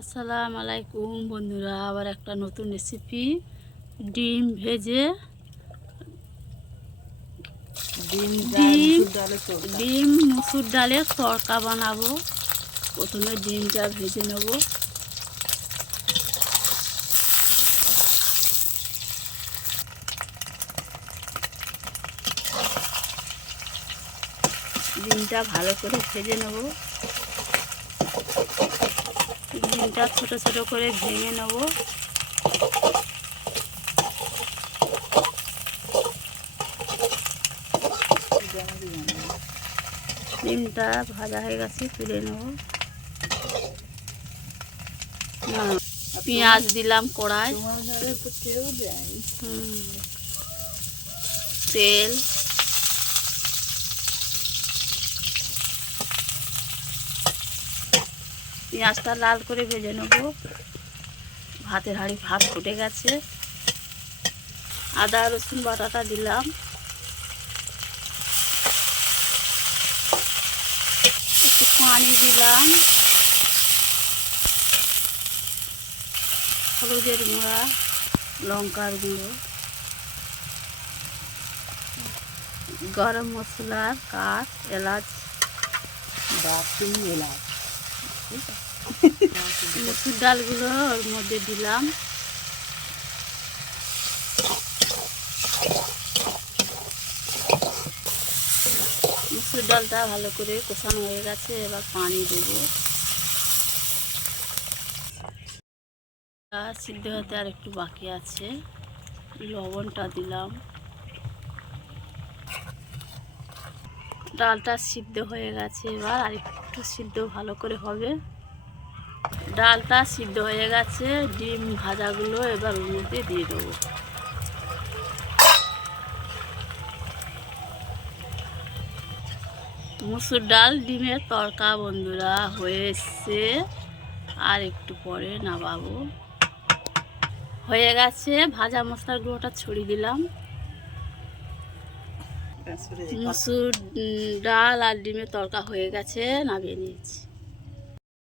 আসসালামু আলাইকুম বন্ধুরা, আবার একটা নতুন রেসিপি ডিম ভেজে ডিম মুসুর ডালের তড়কা বানাবো। প্রথমে ডিমটা ভেজে নেব। ডিমটা ভালো করে ভেজে নেব। ডিমটা ছোট ছোট করে ভেঙে নেব। ডিমটা ভাজা হয়ে গেছে, তুলে নেব। পেঁয়াজ দিলাম কড়াই, তেল, পেঁয়াজটা লাল করে ভেজে নেব। ভাতের হাঁড়ি ভাত ফুটে গেছে। আদা রসুন বাটাটা দিলাম, একটু পানি দিলাম, হলুদের গুঁড়া, লঙ্কার গুঁড়ো, গরম মশলার কাঠ, এলাচ, দারচিনি, এলাচ, মসুর ডালগুলো ওর মধ্যে দিলাম। মসুর ডালটা ভালো করে কষানো হয়ে গেছে, এবার পানি দেবো। সিদ্ধ হতে আর একটু বাকি আছে, লবণটা দিলাম। ডালটা সিদ্ধ হয়ে গেছে, এবার আর একটু সিদ্ধ ভালো করে হবে। ডালটা সিদ্ধ হয়ে গেছে, ডিম ভাজাগুলো এবার ওর মধ্যে দিয়ে দেবো। মুসুর ডাল ডিমের তড়কা বন্ধুরা হয়ে এসছে, আর একটু পরে নামাবো। হয়ে গেছে, ভাজা মশলার গুঁড়োটা ছড়িয়ে দিলাম। মুসুর ডাল আর ডিমের তড়কা হয়ে গেছে, নামিয়ে নিয়েছি।